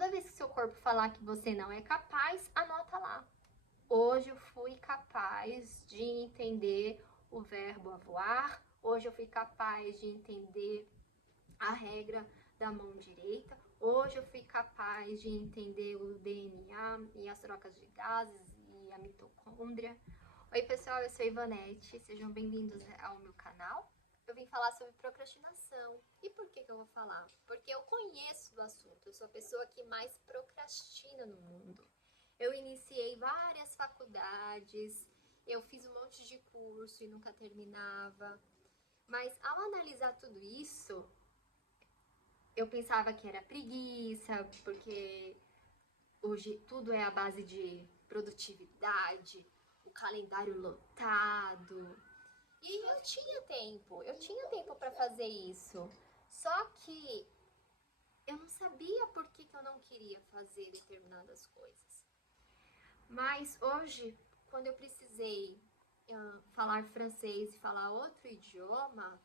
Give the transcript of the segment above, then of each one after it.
toda vez que seu corpo falar que você não é capaz, anota lá. Hoje eu fui capaz de entender o verbo avoar. Hoje eu fui capaz de entender a regra da mão direita. Hoje eu fui capaz de entender o DNA e as trocas de gases e a mitocôndria. Oi pessoal, eu sou Ivonete, sejam bem-vindos ao meu canal. Eu vim falar sobre procrastinação. E por que eu vou falar? Porque eu conheço do assunto, eu sou a pessoa que mais procrastina no mundo. Eu iniciei várias faculdades, eu fiz um monte de curso e nunca terminava. Mas ao analisar tudo isso, eu pensava que era preguiça, porque hoje tudo é a base de produtividade, o calendário lotado. E eu tinha tempo para fazer isso. Só que eu não sabia por que eu não queria fazer determinadas coisas. Mas hoje, quando eu precisei falar francês e falar outro idioma,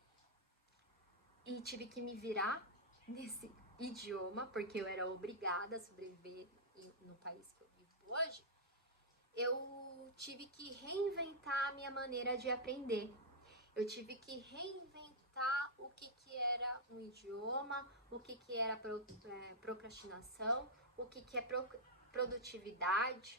e tive que me virar nesse idioma, porque eu era obrigada a sobreviver no país que eu vivo hoje, eu tive que reinventar a minha maneira de aprender. Eu tive que reinventar o que era um idioma, o que era procrastinação, o que é produtividade.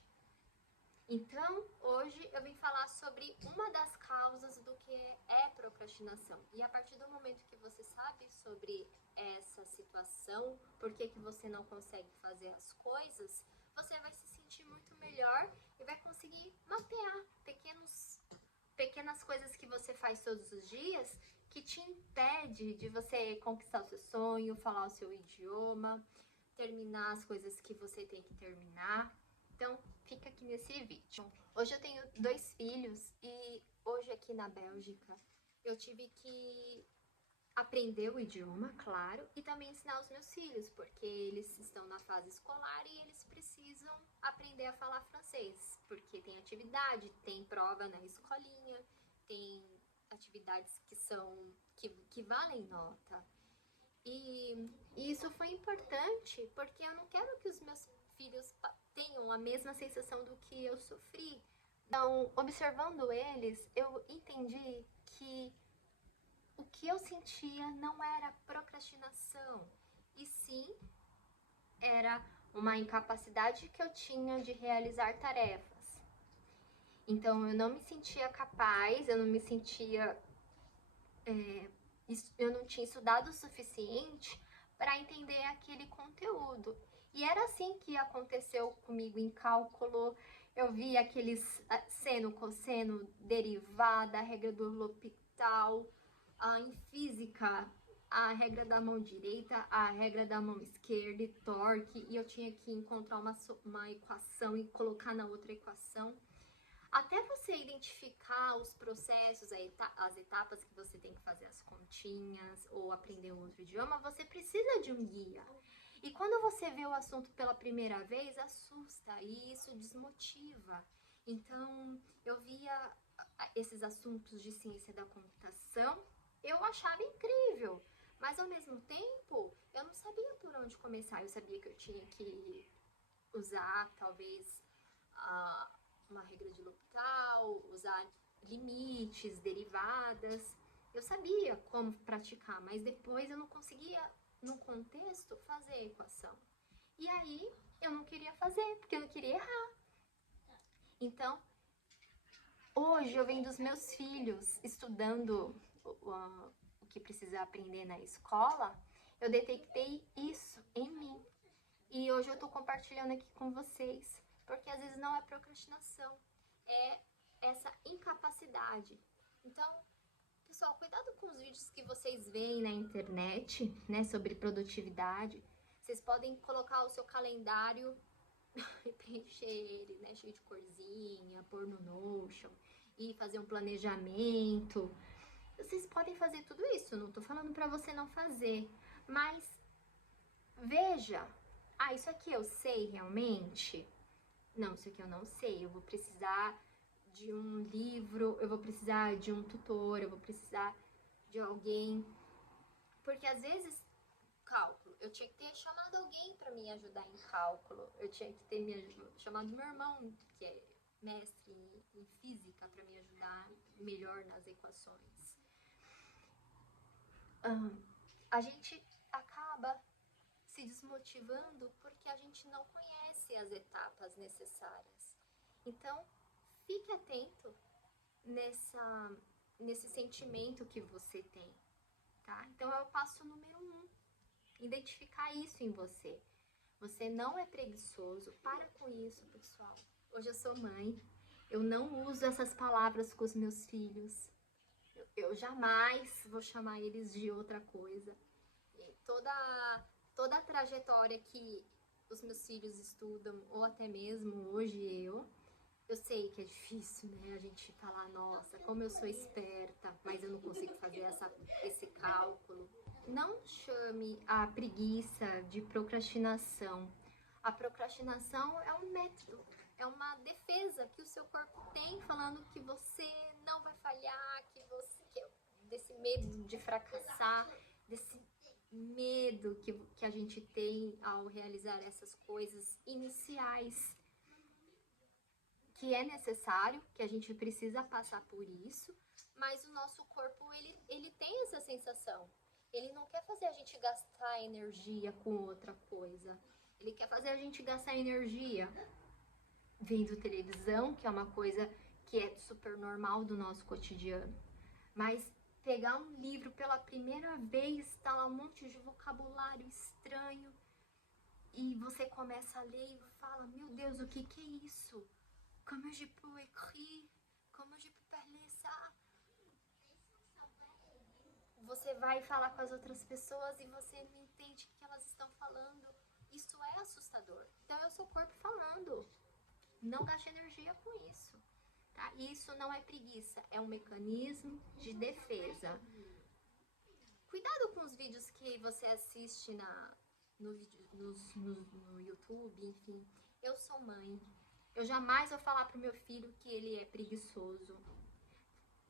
Então, hoje eu vim falar sobre uma das causas do que é procrastinação. E a partir do momento que você sabe sobre essa situação, por que você não consegue fazer as coisas, você vai se sentir muito melhor e vai conseguir mapear pequenas coisas que você faz todos os dias que te impede de você conquistar o seu sonho, falar o seu idioma, terminar as coisas que você tem que terminar. Então, fica aqui nesse vídeo. Hoje eu tenho 2 filhos e hoje aqui na Bélgica eu tive que aprender o idioma, claro, e também ensinar os meus filhos, porque eles estão na fase escolar e eles precisam aprender a falar francês, porque tem atividade, tem prova na escolinha, tem atividades que valem nota. E isso foi importante porque eu não quero que os meus filhos tenham a mesma sensação do que eu sofri. Então, observando eles, eu entendi que o que eu sentia não era procrastinação, e sim era uma incapacidade que eu tinha de realizar tarefas. Então, eu não me sentia capaz, eu não me sentia... eu não tinha estudado o suficiente para entender aquele conteúdo. E era assim que aconteceu comigo em cálculo. Eu vi aqueles seno, cosseno, derivada, a regra do L'Hopital, em física, a regra da mão direita, a regra da mão esquerda e torque, e eu tinha que encontrar uma equação e colocar na outra equação. Até você identificar os processos, as etapas que você tem que fazer as continhas ou aprender um outro idioma, você precisa de um guia. E quando você vê o assunto pela primeira vez, assusta e isso desmotiva. Então, eu via esses assuntos de ciência da computação, eu achava incrível. Mas, ao mesmo tempo, eu não sabia por onde começar. Eu sabia que eu tinha que usar, talvez, uma regra de L'Hopital, usar limites, derivadas. Eu sabia como praticar, mas depois eu não conseguia, no contexto, fazer a equação. E aí, eu não queria fazer, porque eu não queria errar. Então, hoje eu venho dos meus filhos estudando o que precisa aprender na escola, eu detectei isso em mim. E hoje eu tô compartilhando aqui com vocês, porque às vezes não é procrastinação, é essa incapacidade. Então, pessoal, cuidado com os vídeos que vocês veem na internet, né, sobre produtividade. Vocês podem colocar o seu calendário e preencher ele, né, cheio de corzinha, pôr no Notion e fazer um planejamento. Vocês podem fazer tudo isso, não tô falando pra você não fazer, mas veja, isso aqui eu sei realmente? Não, isso aqui eu não sei, eu vou precisar de um livro, eu vou precisar de um tutor, eu vou precisar de alguém. Porque às vezes, cálculo, eu tinha que ter chamado alguém para me ajudar em cálculo. Eu tinha que ter chamado meu irmão, que é mestre em física, para me ajudar melhor nas equações. A gente acaba se desmotivando porque a gente não conhece as etapas necessárias. Então, fique atento nesse sentimento que você tem, tá? Então, é o passo número 1. Identificar isso em você. Você não é preguiçoso. Para com isso, pessoal. Hoje eu sou mãe. Eu não uso essas palavras com os meus filhos. Eu jamais vou chamar eles de outra coisa. E toda a trajetória que os meus filhos estudam, ou até mesmo hoje eu sei que é difícil, né? A gente falar, nossa, como eu sou esperta, mas eu não consigo fazer esse cálculo. Não chame a preguiça de procrastinação. A procrastinação é um método, é uma defesa que o seu corpo tem, falando que você não vai falhar, desse medo de fracassar, desse medo que a gente tem ao realizar essas coisas iniciais, que é necessário, que a gente precisa passar por isso, mas o nosso corpo, ele tem essa sensação. Ele não quer fazer a gente gastar energia com outra coisa. Ele quer fazer a gente gastar energia vendo televisão, que é uma coisa que é super normal do nosso cotidiano. Mas pegar um livro pela primeira vez, tá lá um monte de vocabulário estranho, e você começa a ler e fala, meu Deus, o que é isso? Comment je peux écrire? Comment je peux parler ça? Você vai falar com as outras pessoas e você não entende o que elas estão falando. Isso é assustador. Então é o seu corpo falando. Não gaste energia com isso. Tá? E isso não é preguiça, é um mecanismo de defesa. Cuidado com os vídeos que você assiste no YouTube, enfim. Eu sou mãe. Eu jamais vou falar pro meu filho que ele é preguiçoso.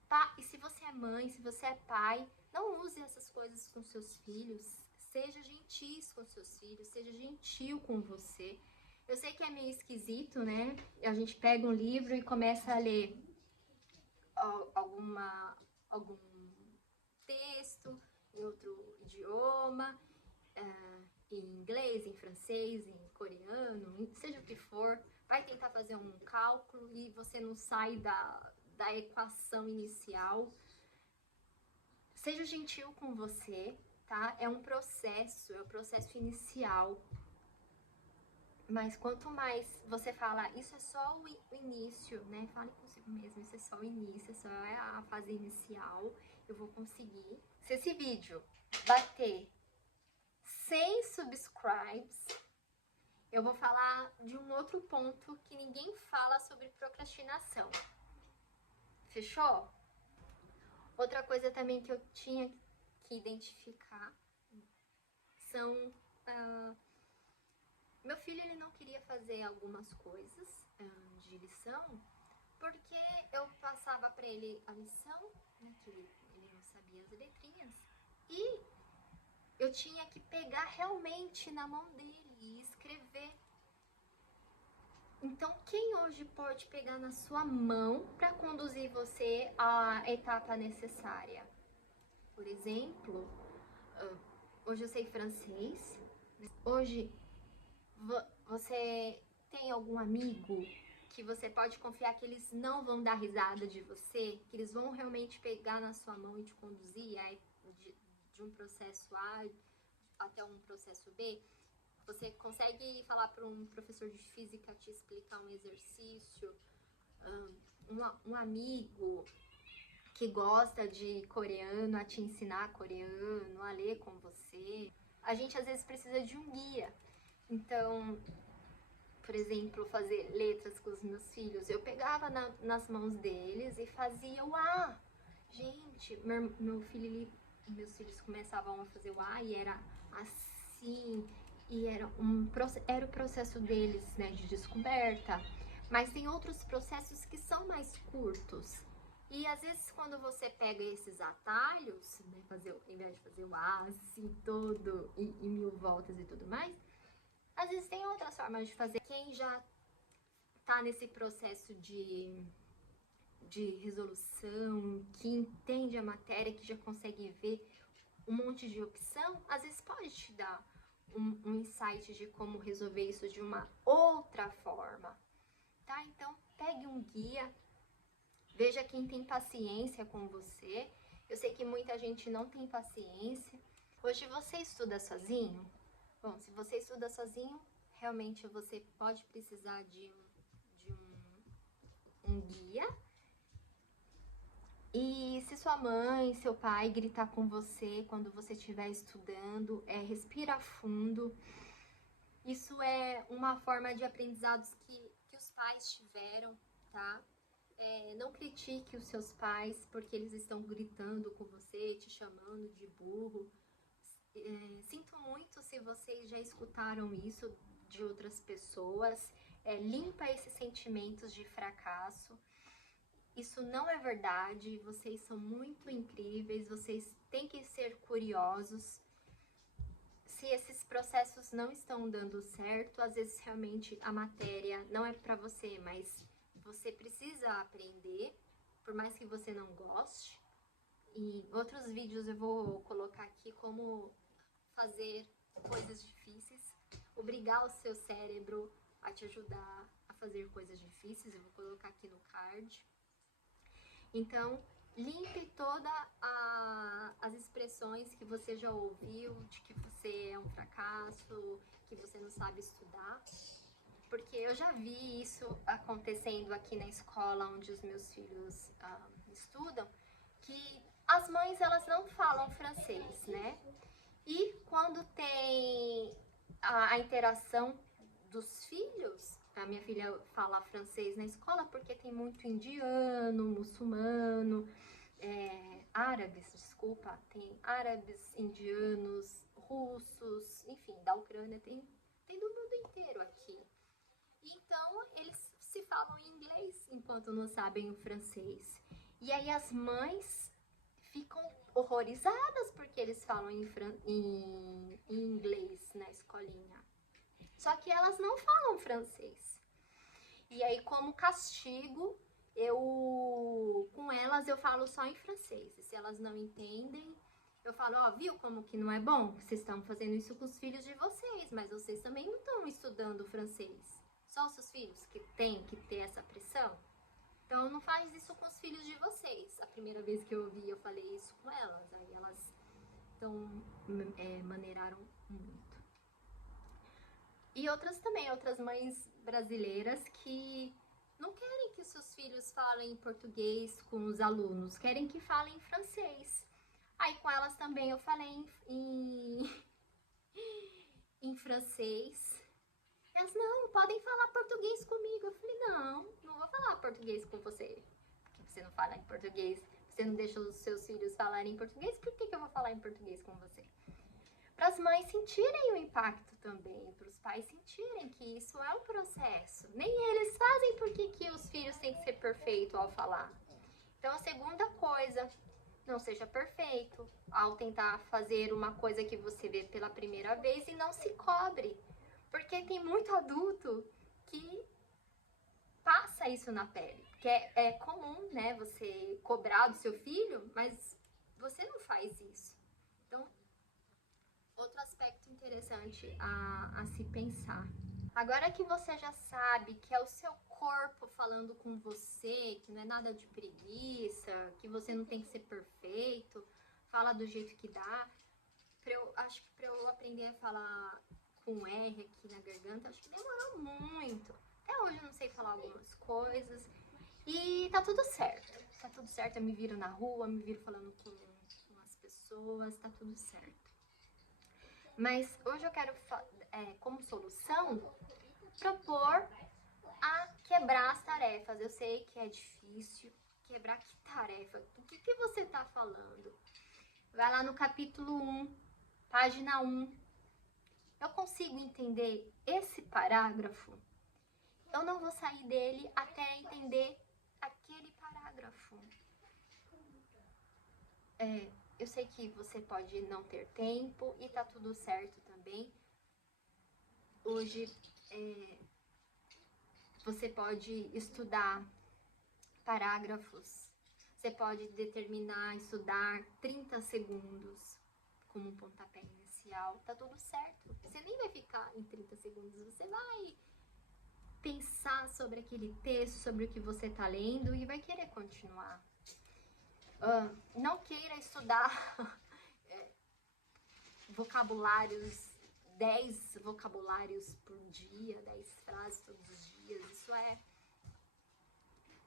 Tá? E se você é mãe, se você é pai, não use essas coisas com seus filhos. Seja gentil com seus filhos, seja gentil com você. Eu sei que é meio esquisito, né? A gente pega um livro e começa a ler algum texto em outro idioma, em inglês, em francês, em coreano, seja o que for. Vai tentar fazer um cálculo e você não sai da equação inicial. Seja gentil com você, tá? É um processo, é o processo inicial. Mas quanto mais você fala, isso é só o início, né? Fale consigo mesmo, isso é só o início, isso é a fase inicial, eu vou conseguir. Se esse vídeo bater 100 subscribes, eu vou falar de um outro ponto que ninguém fala sobre procrastinação. Fechou? Outra coisa também que eu tinha que identificar são... meu filho, ele não queria fazer algumas coisas de lição, porque eu passava para ele a lição, né, que ele não sabia as letrinhas, e eu tinha que pegar realmente na mão dele e escrever. Então, quem hoje pode pegar na sua mão para conduzir você à etapa necessária? Por exemplo, hoje eu sei francês. Hoje você tem algum amigo que você pode confiar que eles não vão dar risada de você, que eles vão realmente pegar na sua mão e te conduzir de um processo A até um processo B? Você consegue falar para um professor de física te explicar um exercício? Um amigo que gosta de coreano a te ensinar coreano, a ler com você? A gente às vezes precisa de um guia. Então, por exemplo, fazer letras com os meus filhos, eu pegava nas mãos deles e fazia o A. Gente, meu filho, meus filhos começavam a fazer o A e era assim, e era o processo deles, né, de descoberta. Mas tem outros processos que são mais curtos. E às vezes quando você pega esses atalhos, né, em vez de fazer o A assim todo e 1000 voltas e tudo mais, às vezes tem outras formas de fazer. Quem já tá nesse processo de resolução, que entende a matéria, que já consegue ver um monte de opção, às vezes pode te dar um insight de como resolver isso de uma outra forma, tá? Então, pegue um guia, veja quem tem paciência com você. Eu sei que muita gente não tem paciência. Hoje você estuda sozinho? Bom, se você estuda sozinho, realmente você pode precisar de um guia. E se sua mãe, seu pai gritar com você quando você estiver estudando, respira fundo. Isso é uma forma de aprendizados que os pais tiveram, tá? Não critique os seus pais porque eles estão gritando com você, te chamando de burro. Sinto muito se vocês já escutaram isso de outras pessoas. Limpa esses sentimentos de fracasso. Isso não é verdade, vocês são muito incríveis, vocês têm que ser curiosos. Se esses processos não estão dando certo, às vezes realmente a matéria não é para você, mas você precisa aprender, por mais que você não goste. Em outros vídeos eu vou colocar aqui como fazer coisas difíceis, obrigar o seu cérebro a te ajudar a fazer coisas difíceis, eu vou colocar aqui no card. Então, limpe todas as expressões que você já ouviu, de que você é um fracasso, que você não sabe estudar. Porque eu já vi isso acontecendo aqui na escola onde os meus filhos estudam, que as mães, elas não falam francês, né? E quando tem a interação dos filhos, a minha filha fala francês na escola porque tem muito indiano, muçulmano, árabes, desculpa, tem árabes, indianos, russos, enfim, da Ucrânia, tem do mundo inteiro aqui. Então, eles se falam em inglês enquanto não sabem o francês. E aí as mães ficam horrorizadas porque eles falam em inglês na escolinha. Só que elas não falam francês. E aí, como castigo, com elas eu falo só em francês. E se elas não entendem, eu falo, viu como que não é bom? Vocês estão fazendo isso com os filhos de vocês, mas vocês também não estão estudando francês. Só os seus filhos que têm que ter essa pressão. Então, não faz isso com os filhos de vocês. A primeira vez que eu ouvi, eu falei isso com elas. Aí elas maneiraram muito. E outras mães brasileiras que não querem que seus filhos falem português com os alunos, querem que falem francês. Aí com elas também eu falei em francês. Elas, não, podem falar português comigo. Eu falei, não vou falar português com você. Porque você não fala em português, você não deixa os seus filhos falarem em português, por que eu vou falar em português com você? Para as mães sentirem o impacto também, para os pais sentirem que isso é um processo. Nem eles fazem porque que os filhos têm que ser perfeitos ao falar. Então, a segunda coisa, não seja perfeito ao tentar fazer uma coisa que você vê pela primeira vez e não se cobre. Porque tem muito adulto que passa isso na pele. Que é comum, né, você cobrar do seu filho, mas você não faz isso. Então, outro aspecto interessante a se pensar. Agora que você já sabe que é o seu corpo falando com você, que não é nada de preguiça, que você não tem que ser perfeito, fala do jeito que dá. Acho que pra eu aprender a falar com R aqui na garganta, acho que demorou muito. Até hoje eu não sei falar algumas coisas. E tá tudo certo. Tá tudo certo, eu me viro na rua, me viro falando com as pessoas, tá tudo certo. Mas hoje eu quero, como solução, propor a quebrar as tarefas. Eu sei que é difícil. Quebrar que tarefa? Do que você tá falando? Vai lá no capítulo 1, página 1. Eu consigo entender esse parágrafo? Eu não vou sair dele até entender aquele parágrafo. Eu sei que você pode não ter tempo e tá tudo certo também. Hoje você pode estudar parágrafos, você pode estudar 30 segundos como um pontapé inicial, tá tudo certo. Você nem vai ficar em 30 segundos, você vai pensar sobre aquele texto, sobre o que você tá lendo e vai querer continuar. Não queira estudar vocabulários, 10 vocabulários por dia, 10 frases todos os dias. Isso é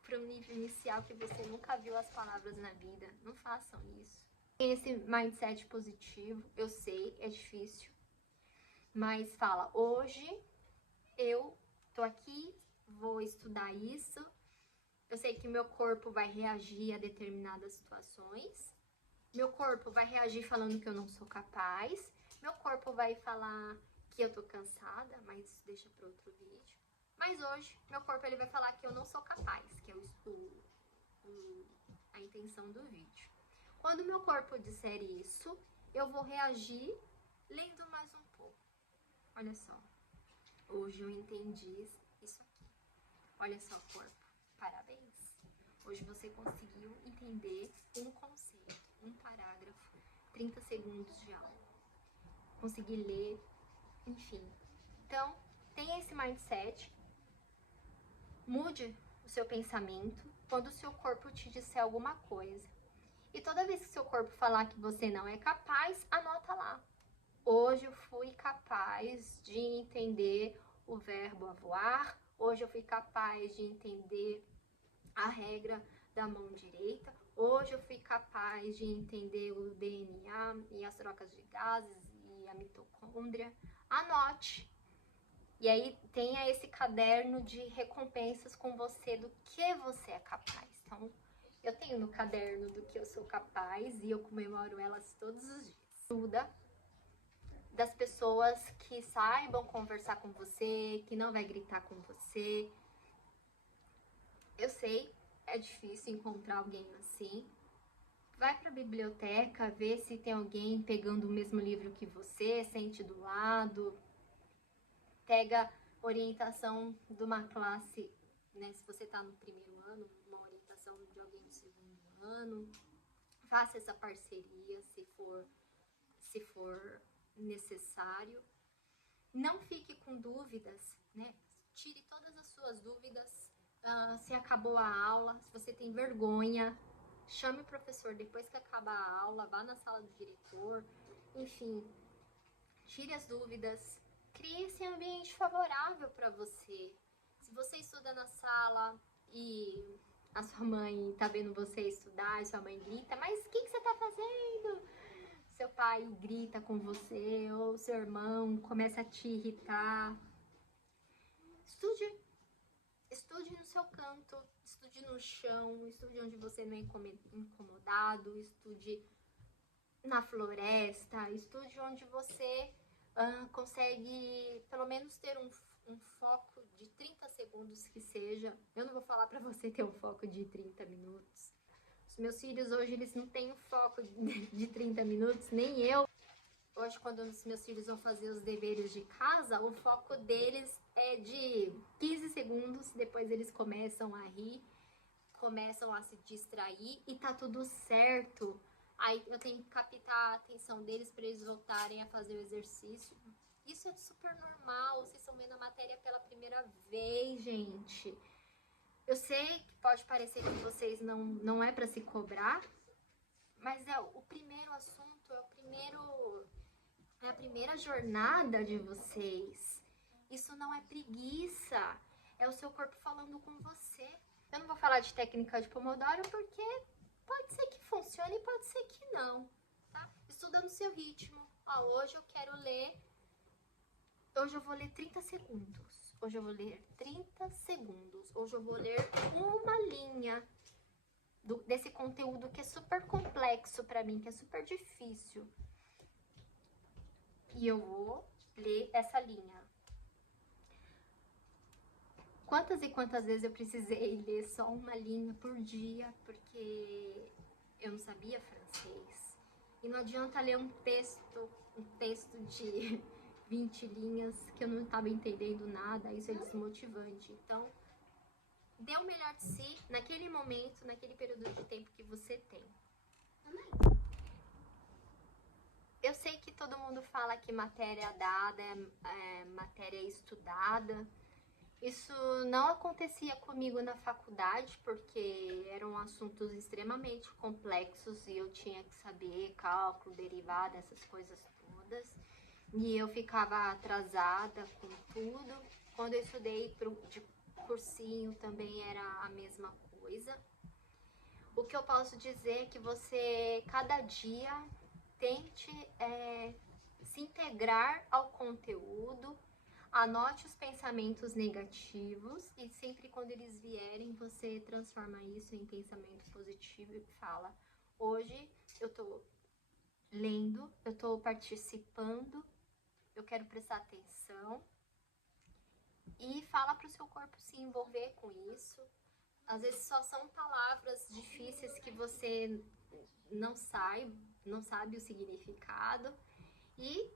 para um nível inicial que você nunca viu as palavras na vida. Não façam isso. Tem esse mindset positivo, eu sei, é difícil, mas fala, hoje eu tô aqui, vou estudar isso, eu sei que meu corpo vai reagir a determinadas situações, meu corpo vai reagir falando que eu não sou capaz, meu corpo vai falar que eu tô cansada, mas isso deixa para outro vídeo. Mas hoje, meu corpo ele vai falar que eu não sou capaz, que é a intenção do vídeo. Quando meu corpo disser isso, eu vou reagir lendo mais um pouco. Olha só, hoje eu entendi isso aqui. Olha só, corpo, parabéns. Hoje você conseguiu entender um conceito, um parágrafo, 30 segundos de aula. Consegui ler, enfim. Então, tenha esse mindset. Mude o seu pensamento quando o seu corpo te disser alguma coisa. E toda vez que seu corpo falar que você não é capaz, anota lá. Hoje eu fui capaz de entender o verbo avoar. Hoje eu fui capaz de entender a regra da mão direita. Hoje eu fui capaz de entender o DNA e as trocas de gases e a mitocôndria. Anote. E aí tenha esse caderno de recompensas com você do que você é capaz. Então, eu tenho no caderno do que eu sou capaz e eu comemoro elas todos os dias. Ajuda das pessoas que saibam conversar com você, que não vai gritar com você. Eu sei, é difícil encontrar alguém assim. Vai para a biblioteca, vê se tem alguém pegando o mesmo livro que você, sente do lado. Pega orientação de uma classe, né? Se você está no primeiro ano, uma orientação de alguém do segundo ano. Faça essa parceria se for necessário. Não fique com dúvidas, né? Tire todas as suas dúvidas. Se acabou a aula, se você tem vergonha, chame o professor depois que acabar a aula, vá na sala do diretor, enfim, tire as dúvidas. Crie esse ambiente favorável para você. Se você estuda na sala e a sua mãe tá vendo você estudar e sua mãe grita, mas o que você tá fazendo? Seu pai grita com você ou seu irmão começa a te irritar. Estude no seu canto, estude no chão, estude onde você não é incomodado, estude na floresta, estude onde você consegue pelo menos ter um foco de 30 segundos que seja. Eu não vou falar para você ter um foco de 30 minutos. Os meus filhos hoje, eles não têm um foco de 30 minutos, nem eu. Hoje, quando os meus filhos vão fazer os deveres de casa, o foco deles é de 15 segundos, depois eles começam a rir, começam a se distrair e tá tudo certo. Aí eu tenho que captar a atenção deles para eles voltarem a fazer o exercício. Isso é super normal, vocês estão vendo a matéria pela primeira vez, gente. Eu sei que pode parecer que vocês não é para se cobrar, mas é o primeiro assunto, é a primeira jornada de vocês. Isso não é preguiça, é o seu corpo falando com você. Eu não vou falar de técnica de Pomodoro porque pode ser que funcione e pode ser que não, tá? Estuda no seu ritmo. Ó, hoje eu quero ler, hoje eu vou ler 30 segundos. Hoje eu vou ler 30 segundos. Hoje eu vou ler uma linha desse conteúdo que é super complexo pra mim, que é super difícil. E eu vou ler essa linha. Quantas e quantas vezes eu precisei ler só uma linha por dia, porque eu não sabia francês. E não adianta ler um texto de 20 linhas que eu não estava entendendo nada, isso é desmotivante. Então, dê o melhor de si naquele momento, naquele período de tempo que você tem. Eu sei que todo mundo fala que matéria dada é matéria estudada. Isso não acontecia comigo na faculdade, porque eram assuntos extremamente complexos e eu tinha que saber cálculo, derivada, essas coisas todas. E eu ficava atrasada com tudo. Quando eu estudei de cursinho também era a mesma coisa. O que eu posso dizer é que você, cada dia, tente se integrar ao conteúdo, anote os pensamentos negativos e sempre quando eles vierem, você transforma isso em pensamento positivo e fala: hoje eu tô lendo, eu tô participando, eu quero prestar atenção. E fala para o seu corpo se envolver com isso. Às vezes só são palavras difíceis que você não sabe o significado. E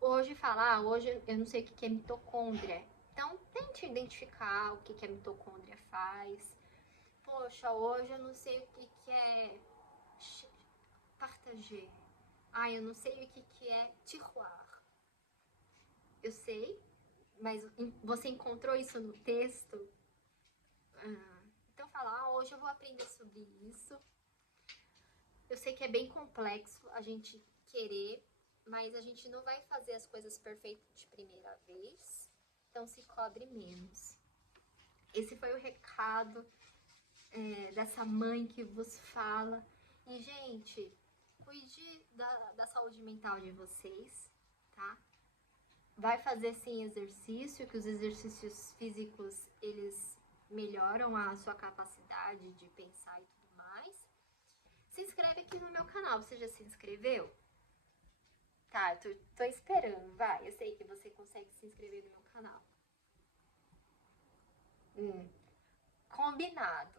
hoje falar, hoje eu não sei o que é mitocôndria. Então, tente identificar o que a mitocôndria faz. Poxa, hoje eu não sei o que é partager. Eu não sei o que é tiroir. Eu sei, mas você encontrou isso no texto? Então fala, hoje eu vou aprender sobre isso. Eu sei que é bem complexo a gente querer, mas a gente não vai fazer as coisas perfeitas de primeira vez. Então se cobre menos. Esse foi o recado dessa mãe que vos fala. E, gente, cuide da saúde mental de vocês, tá? Vai fazer sim exercício, que os exercícios físicos, eles melhoram a sua capacidade de pensar e tudo mais. Se inscreve aqui no meu canal, você já se inscreveu? Tá, tô esperando, vai. Eu sei que você consegue se inscrever no meu canal. Combinado.